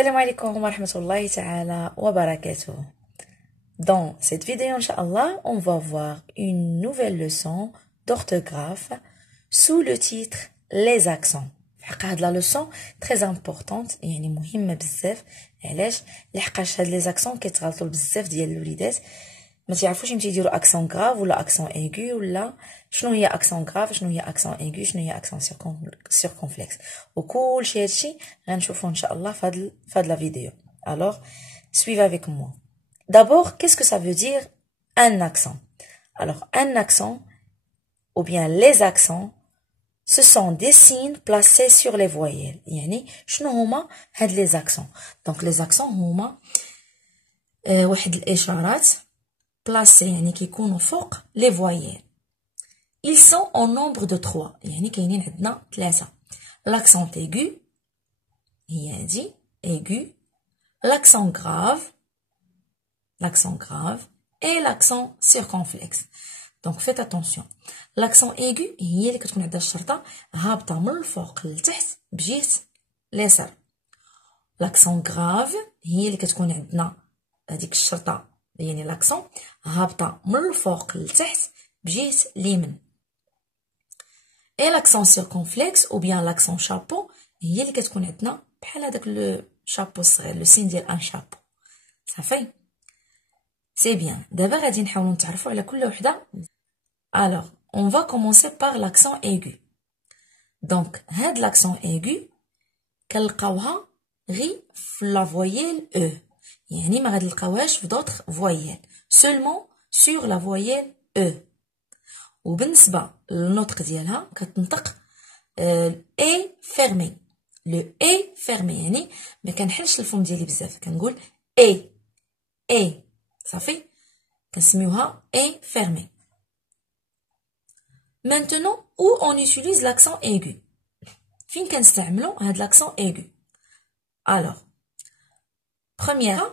Salam alaikum wa rahmatullahi ta'ala wa barakatuh. Dans cette vidéo, Inch'Allah, on va voir une nouvelle leçon d'orthographe sous le titre Les accents. La leçon très importante, يعني مهمة بزاف. علاش؟ لحقاش هاد les accents كيتغلطوا بزاف ديال الوليدات ما تعرفوش يمشي يديروا accent grave ولا accent aigu ولا شنو هي accent grave شنو هي accent aigu شنو هي accent circonflexe وكل شيء هادشي غنشوفو ان شاء الله في هاد la vidéo. Alors, suivez avec moi. D'abord, qu'est-ce que ça veut dire un accent? Alors, un accent ou bien les accents, ce sont des signes placés sur les voyelles. يعني شنو هما هاد les accents. Donc les accents هما واحد الاشارات placés يعني كيكونوا فوق les voyelles. Ils sont au nombre de 3. يعني كاينين عندنا 3. L'accent aigu هي هادي aigu, l'accent grave et l'accent circonflexe. Donc faites attention. L'accent aigu هي اللي كتكون عندها الشرطة هابطة من الفوق لتحت بجهة اليسار. L'accent grave هي اللي كتكون عندنا هذيك الشرطة يعني l'accent هابطة من الفوق لتحت بجهة اليمين. Et l'accent circonflexe ou bien l'accent chapeau هي اللي كتكون عندنا بحال هذاك لو شابو الصغير لو سين ديال ان شابو. صافي سي بيان. دابا غادي نحاولوا نتعرفوا على كل وحده. Alors, on va commencer par l'accent aigu. Donc, هاد l'accent aigu كنلقاوها غير في la voyelle e. يعني ما غادي نلقاوهاش في d'autres voyelles. Seulement sur la voyelle e. وبالنسبة للنطق ديالها كتنطق اي fermé. لو اي fermé يعني ما كنحلش الفم ديالي بزاف كنقول اي صافي كنسميوها اي fermé. Maintenant, où on utilise l'accent aigu? فين كنستعملوا هاد l'accent aigu? Alors, première,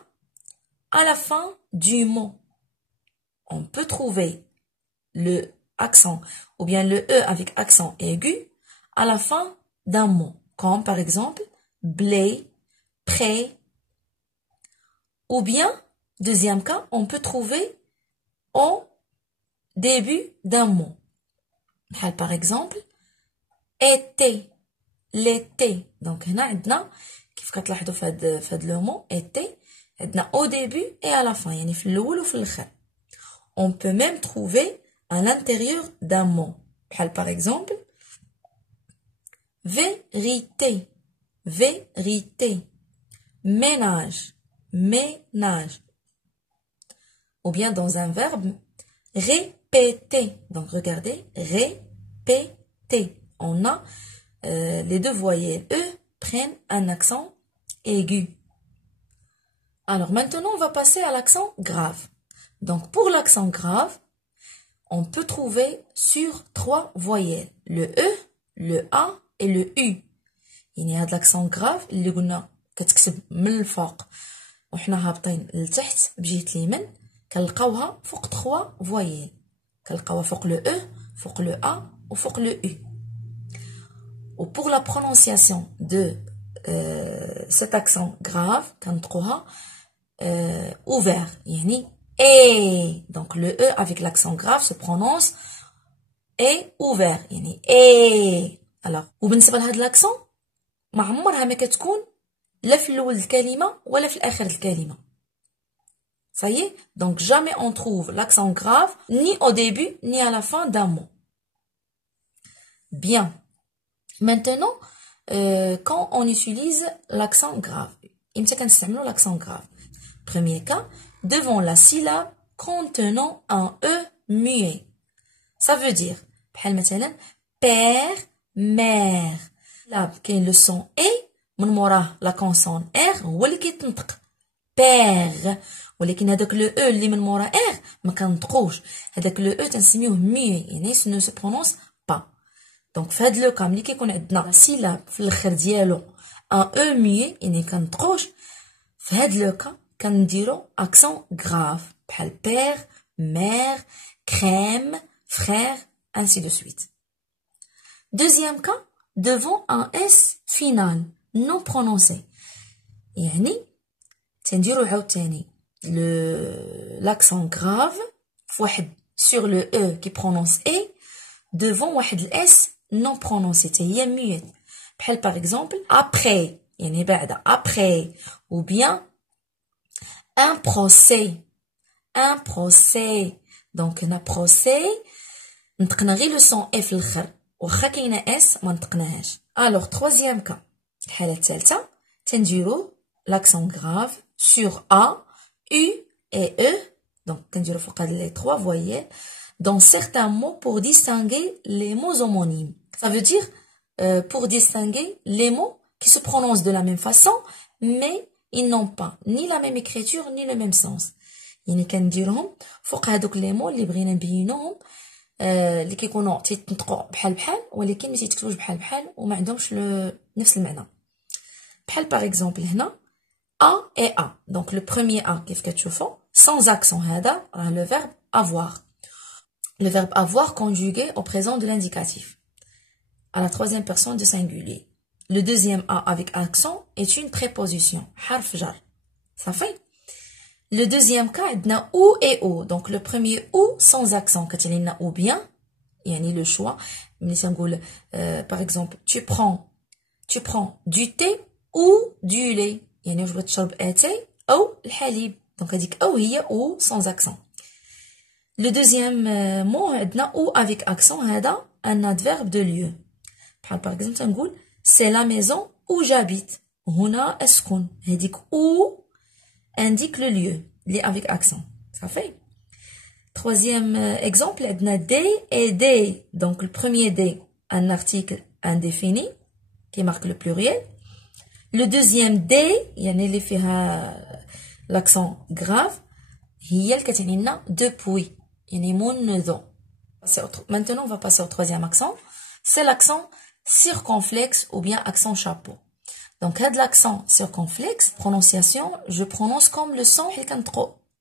à la fin du mot, on peut trouver le accent ou bien le e avec accent aigu à la fin d'un mot, comme par exemple blé, prêt. Ou bien, deuxième cas, on peut trouver au début d'un mot. Par exemple, été, l'été. Donc, هنا عندنا كيف كتلاحظوا في هاد لو مو été عندنا au début et à la fin يعني في الأول وفي الآخر. On peut même trouver à l'intérieur d'un mot. Par exemple, vérité, vérité. Ménage, ménage. Ou bien dans un verbe, répéter. Donc regardez, répéter. On a les deux voyelles E prennent un accent aigu. Alors maintenant, on va passer à l'accent grave. Donc pour l'accent grave, on peut trouver sur 3 voyelles. Le E, le A et le U. يعني هاد l'accent grave اللي قلنا كتكتب من الفوق وحنا هابطين لتحت بجهة اليمين كنلقاوها فوق 3 voyelles. كنلقاوها فوق le E, فوق le A ou فوق le U. Ou pour la prononciation de cet accent grave كنطقوها ouvert يعني et. Donc le E avec l'accent grave se prononce et ouvert يعني et. Alors وبالنسبة لهاد l'accent ما عمرها ما كتكون لا في الأول الكلمة ولا في الآخر الكلمة. Ça y est, donc jamais on trouve l'accent grave ni au début ni à la fin d'un mot. Bien. Maintenant, quand on utilise l'accent grave, إمتى كنستعملو l'accent grave? Premier cas, devant la syllabe contenant un E muet. Ça veut dire, بحال مثلا père, mère. Là, كاين le son E من موراه la consonne R هو اللي كيتنطق père. ولكن هذاك لو او اللي من مورا R ما كنطقوش. هذاك لو او تنسميوه muet يعني ne se prononce pas. Donc في هاد لو كا ملي كيكون عندنا سيلاب في الاخر ديالو ان او muet يعني كنطقوش في هاد لو كا كنديرو accent grave بحال père, mère, crème, frère, ainsi de suite. Deuxième cas, devant un S final non prononcé. يعني تنديرو عاوتاني l'accent grave فواحد sur le E qui prononce E devant واحد ال S non prononcé هي muet بحال par exemple après يعني بعد après ou bien un procès donc هنا procès نطقنا غير لو سون اي في الاخر واخا كاينه اس ما نطقناهاش. الوغ troisième cas الحاله الثالثه تنديرو l'accent grave sur A, U et E donc كنديرو فوق هاد لي 3 voyelles dans certains mots pour distinguer les mots homonymes. Ça veut dire pour distinguer les mots qui se prononcent de la même façon mais ils n'ont pas ni la même écriture ni le même sens. يعني كنديرهم فوق هادوك لي مو اللي بغينا نبينوهم اللي كيكونوا تيتنطقوا بحال ولكن ما تيتكتبوش بحال وما عندهمش نفس المعنى. بحال باغ اكزومبل هنا A et A. Donc le premier A كيف كتشوفوا sans accent هذا راه le verbe avoir. Le verbe avoir conjugué au présent de l'indicatif à la troisième personne de singulier. Le deuxième A avec accent est une préposition حرف جر. Ça fait le deuxième cas عندنا ou et o. Donc le premier ou sans accent كتعني لنا ou bien يعني le choix. ملي تنقول par exemple tu prends du thé ou du lait يعني واش بغيت تشرب اتاي او الحليب. دونك هذيك او هي ou sans accent. Le deuxième mot عندنا ou avec accent هذا un adverbe de lieu. بحال par exemple تنقول c'est la maison où j'habite. هنا اسكن. هذيك ou indique le lieu, les avec accent. Ça fait. Troisième exemple, on a des et des. Donc, le premier des, un article indéfini qui marque le pluriel. Le deuxième des, il y en a l'effet l'accent grave. Il y a le depuis. Il y a mon. Maintenant, on va passer au troisième accent. C'est l'accent circonflexe ou bien accent chapeau. Donc, l'accent circonflexe, prononciation, je prononce comme le son,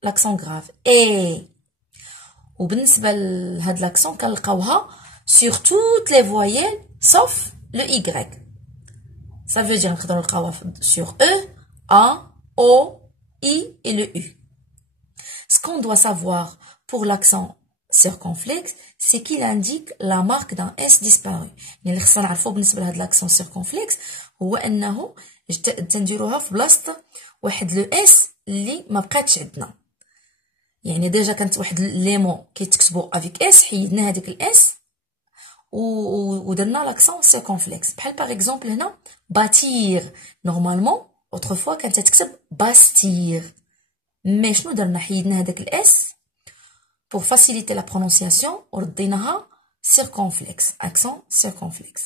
l'accent grave. Et, ou بالنسبة لهاد l'accent, كنلقاوها sur toutes les voyelles, sauf le Y. Ça veut dire, نقدروا نلقاوها sur E, A, O, I et le U. Ce qu'on doit savoir pour l'accent circonflexe, c'est qu'il indique la marque d'un S disparu. يعني خصنا نعرفوا بالنسبة لهاد l'accent circonflexe, هو انه تنديروها في بلاصه واحد لو اس اللي ما بقاتش عندنا. يعني ديجا كانت واحد لي مو كيتكتبوا افيك اس حيدنا هذيك الاس ودرنا لاكسون سيركونفلكس. بحال باغ اكزومبل هنا باتير نورمالمون اوترفوا كانت تكتب باستير مي شنو درنا حيدنا هذاك الاس pour faciliter la prononciation ورديناها سيركونفلكس اكسون سيركونفلكس.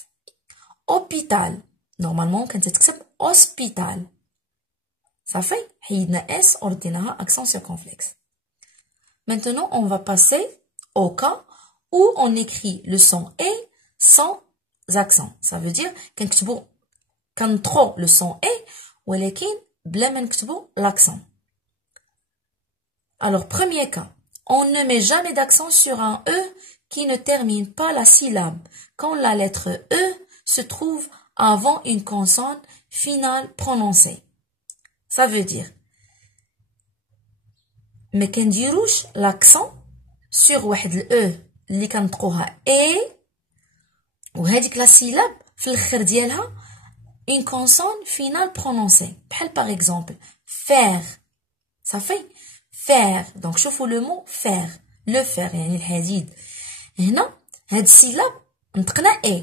hôpital normalement quand tu écris hospital ça fait حيدنا s ordinaha accent circonflexe. Maintenant on va passer au cas où on écrit le son e sans accent. Ça veut dire كنكتبوا كنطرو le son e ولكن بلا ما نكتبوا l'accent. Alors premier cas, on ne met jamais d'accent sur un e qui ne termine pas la syllabe quand la lettre e se trouve avant une consonne finale prononcée. Ça veut dire ما كنديروش l'accent sur واحد ال e اللي كنطقوها e وهذيك لا سيلاب في الاخر ديالها une consonne finale prononcée. بحال par exemple faire. Ça fait faire. Donc شوفوا le mot faire. Le faire يعني الحديد. هنا هاد السيلاب نطقنا e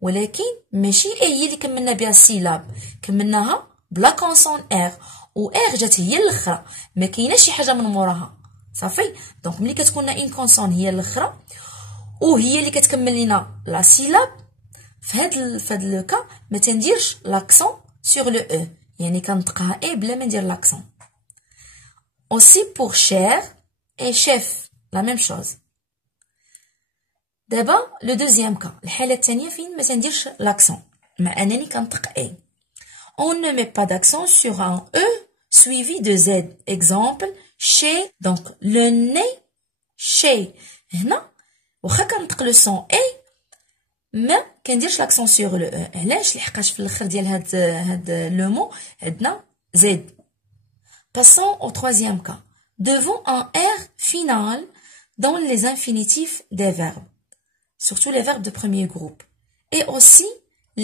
ولكن ماشي اي هي اللي كملنا بها السيلاب كملناها بلا كونسون ار و ار جات هي الاخرى ما كايناش شي حاجه من موراها صافي. دونك ملي كتكون ان كونسون هي الاخرى وهي اللي كتكمل لنا لا سيلاب في هاد لو كا ما تنديرش لاكسون سور لو او يعني كنطقها اي بلا ما ندير لاكسون. aussi pour cher et chef la même chose. دابا لو دوزيام كا الحاله الثانيه فين ما تنديرش لاكسون مع انني كنطق اي. on ne met pas d'accent sur un e suivi de z. exemple chez. donc le nez chez. هنا واخا كنطق لو سون اي ما كنديرش لاكسون سور لو او. علاش؟ لحقاش في الاخر ديال هاد لو مو عندنا Z. Passons au troisième cas. Devant un R final dans les infinitifs des verbes, surtout les verbes de premier groupe, et aussi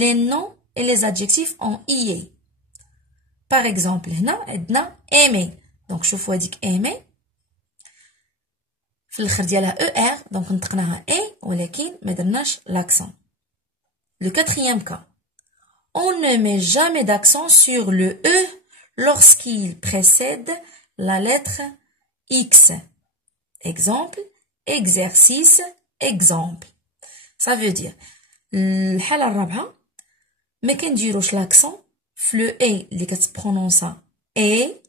les noms et les adjectifs en IE. Par exemple, هنا عندنا aimer. Donc شوفوا هذيك aimer في الاخر ديالها ER, donc نطقناها A ولكن ما درناش l'accent. Le quatrième cas. On ne met jamais d'accent sur le E lorsqu'il précède la lettre X. Exemple, exercice, exemple. Ça veut dire, الحالة الرابعة ما كنديروش l'accent في لو اي اللي كتبرونونسا اي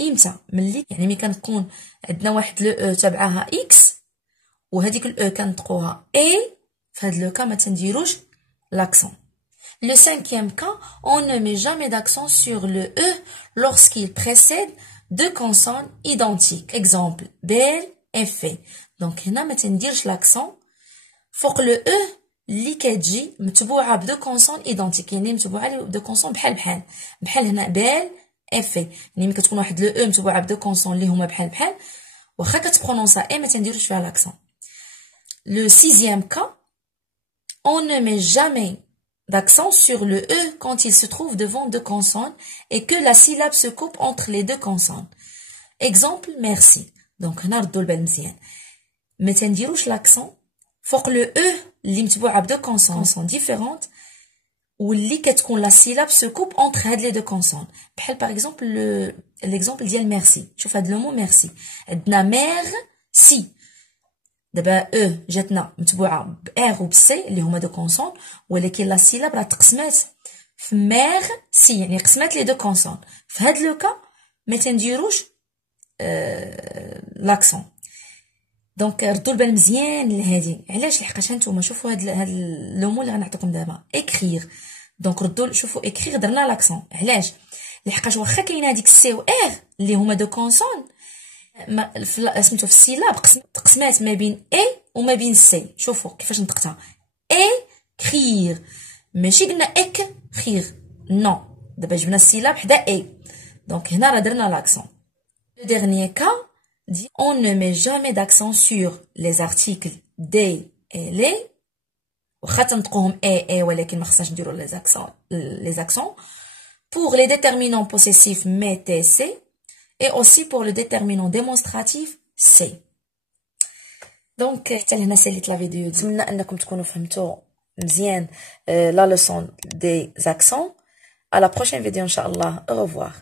امتى ملي يعني ملي كنكون عندنا واحد لو او تبعها اكس وهذيك الاو كنطقوها اي في هذا لو كا ما تنديروش l'accent. Le cinquième cas, on ne met jamais d'accent sur le E lorsqu'il précède deux consonnes identiques. Exemple, belle et fait. Donc, هنا ما تنديرش l'accent فوق le E اللي كتجي متبوعة بدو كونسون ايدونتيك، يعني متبوعة بدو كونسون بحال هنا بال اي في، يعني ملي كتكون واحد لو او متبوعة بدو كونسون اللي هما بحال واخا كتبرونونسا اي ما تنديروش فيها l'accent. Le sixième cas, on ne met jamais d'accent sur le E quand il se trouve devant deux consonnes et que la syllabe se coupe entre les deux consonnes. Exemple, merci. Donc هنا ردوا البال مزيان، ما تنديروش l'accent فوق لو او اللي متبوعة بدو كونسون ديفيرونت واللي كتكون لا سيلاب سو كوب اونتر هاد لي دو كونسون. بحال باغ اكزومبل ليكزومبل ديال ميرسي. شوف هاد لو مو ميرسي عندنا مير سي، دابا او جاتنا متبوعة بار و بسي اللي هما دو كونسون، ولكن لا سيلاب راه تقسمات في مير سي، يعني قسمات لي دو كونسون. في هاد لو كا ما تنديروش لاكسون. دونك ردوا البال مزيان لهادي. علاش؟ لحقاش هانتوما شوفوا هاد لو مو اللي غنعطيكم دابا اكريغ. دونك ردوا شوفوا اكريغ درنا لاكسون. علاش؟ لحقاش واخا كاينه هذيك سي و ار اللي هما دو كونسون سميتو في السيلاب تقسمات ما بين اي وما بين سي. شوفوا كيفاش نطقتها اي كريغ، ماشي قلنا اك خيغ نو، دابا جبنا السيلاب حدا اي. دونك هنا راه درنا l'accent. Le dernier cas dit on ne met jamais d'accent sur les articles des et les. واخا تنطقوهم اي ولكن ما خصناش نديرو les accents. Pour les déterminants possessifs mettez c et aussi pour le déterminant démonstratif c. Donc حتى لهنا ساليت لا فيديو. نتمنى انكم تكونوا فهمتوا مزيان la leçon des accents. À la prochaine vidéo, Inch'Allah. Au revoir.